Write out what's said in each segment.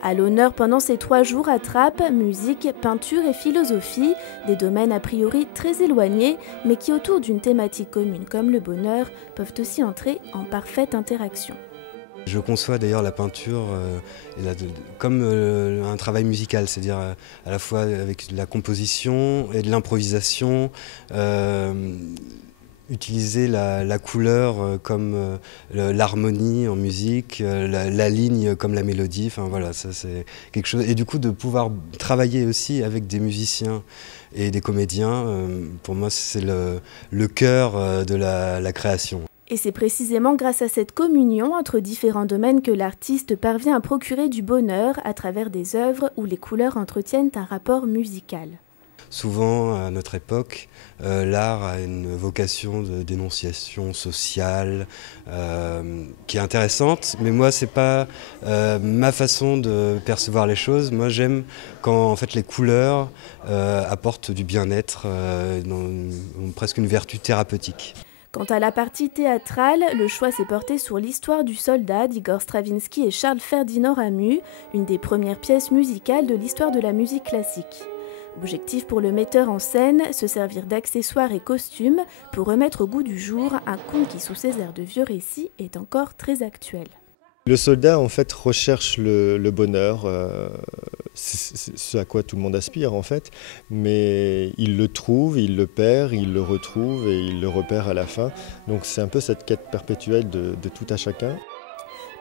À l'honneur pendant ces 3 jours à Trappes, musique, peinture et philosophie, des domaines a priori très éloignés, mais qui autour d'une thématique commune comme le bonheur, peuvent aussi entrer en parfaite interaction. Je conçois d'ailleurs la peinture comme un travail musical, c'est-à-dire à la fois avec de la composition et de l'improvisation, utiliser la couleur comme l'harmonie en musique, la ligne comme la mélodie, enfin voilà, ça c'est quelque chose. Et du coup de pouvoir travailler aussi avec des musiciens et des comédiens, pour moi c'est le cœur de la création. Et c'est précisément grâce à cette communion entre différents domaines que l'artiste parvient à procurer du bonheur à travers des œuvres où les couleurs entretiennent un rapport musical. Souvent, à notre époque, l'art a une vocation de dénonciation sociale qui est intéressante, mais moi, c'est pas ma façon de percevoir les choses. Moi, j'aime quand en fait, les couleurs apportent du bien-être, presque une vertu thérapeutique. Quant à la partie théâtrale, le choix s'est porté sur l'histoire du soldat d'Igor Stravinsky et Charles Ferdinand Ramu, une des premières pièces musicales de l'histoire de la musique classique. Objectif pour le metteur en scène, se servir d'accessoires et costumes pour remettre au goût du jour un conte qui, sous ses airs de vieux récits, est encore très actuel. Le soldat, en fait, recherche le bonheur, c'est ce à quoi tout le monde aspire, en fait, mais il le trouve, il le perd, il le retrouve et il le repère à la fin. Donc c'est un peu cette quête perpétuelle de tout à chacun.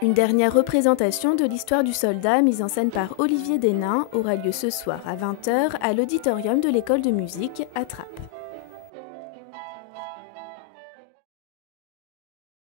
Une dernière représentation de l'histoire du soldat, mise en scène par Olivier Desnains, aura lieu ce soir à 20 h à l'auditorium de l'école de musique à Trappes.